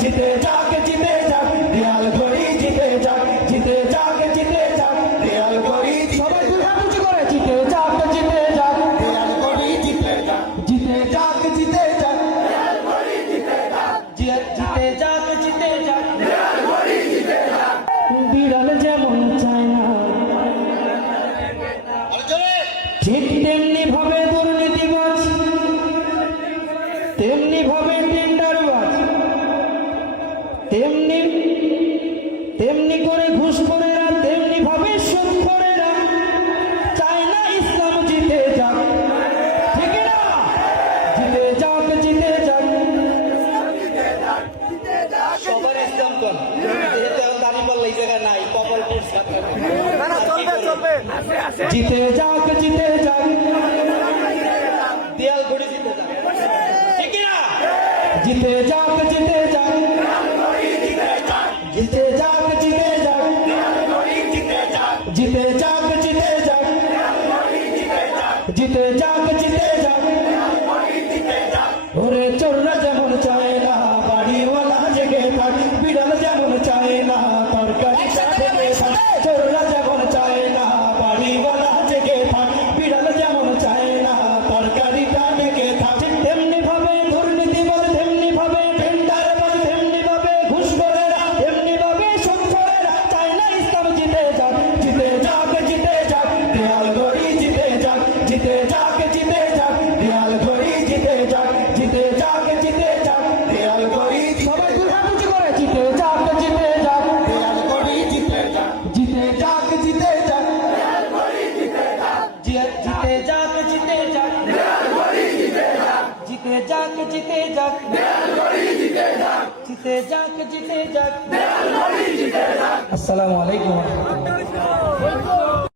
জিতে যাক দেয়াল ঘড়ি জিতে যাক দেয়াল ঘড়ি সবাই দুই হাত উঁচু করে জিতে যাক দেয়াল ঘড়ি জিতে যাক দেয়াল ঘড়ি জিতে যাক দেয়াল ঘড়ি জিতে যাক বিড়াল যেমন চায় না ঠিক তেমনি ভাবে দুর্নীতিবাজ, তেমনি ভাবে টেন্ডারবাজ, তেমনি করে ঘুষখোরেরা, তেমনি ভাবে সুদখোরেরা চায় না ইসলাম জিতে যাক। ঠিক না? জিতে যাক সবার ইসলাম কোন দাঁড়িপাল্লা এই জায়গায় নাই, কপাল জিতে যাক দেয়াল ঘড়ি জিতে যাক। ঠিক না? জিতে যাক জিতে যাক জিতে যাক ওরে চোররা যেমন চায় না বাড়িওয়ালা জেগে থাক, বিড়াল যেমন চায় না তরকারি থেকে থাক। চোররা যেমন চায় না বাড়িওয়ালা জেগে থাক, বিড়াল যেমন চায় না তরকারিটা থেকে থাক। তেমনি ভাবে দুর্নীতিবাজ, তেমনি ভাবে টেন্ডারবাজ, তেমনি ভাবে ঘুষখোরেরা, তেমনি ভাবে সুদখোরেরা চায় না ইসলাম জিতে যাক। দেয়াল ঘড়ি জিতে যাক দেয়াল ঘড়ি জিতে যাক দেয়াল ঘড়ি সবাই দুই হাত উঁচু করে জিতে যাক দেয়াল ঘড়ি জিতে যাক দেয়াল ঘড়ি জিতে যাক দেয়াল ঘড়ি জিতে যাক। আসসালামু আলাইকুম ওয়া রাহমাতুল্লাহ।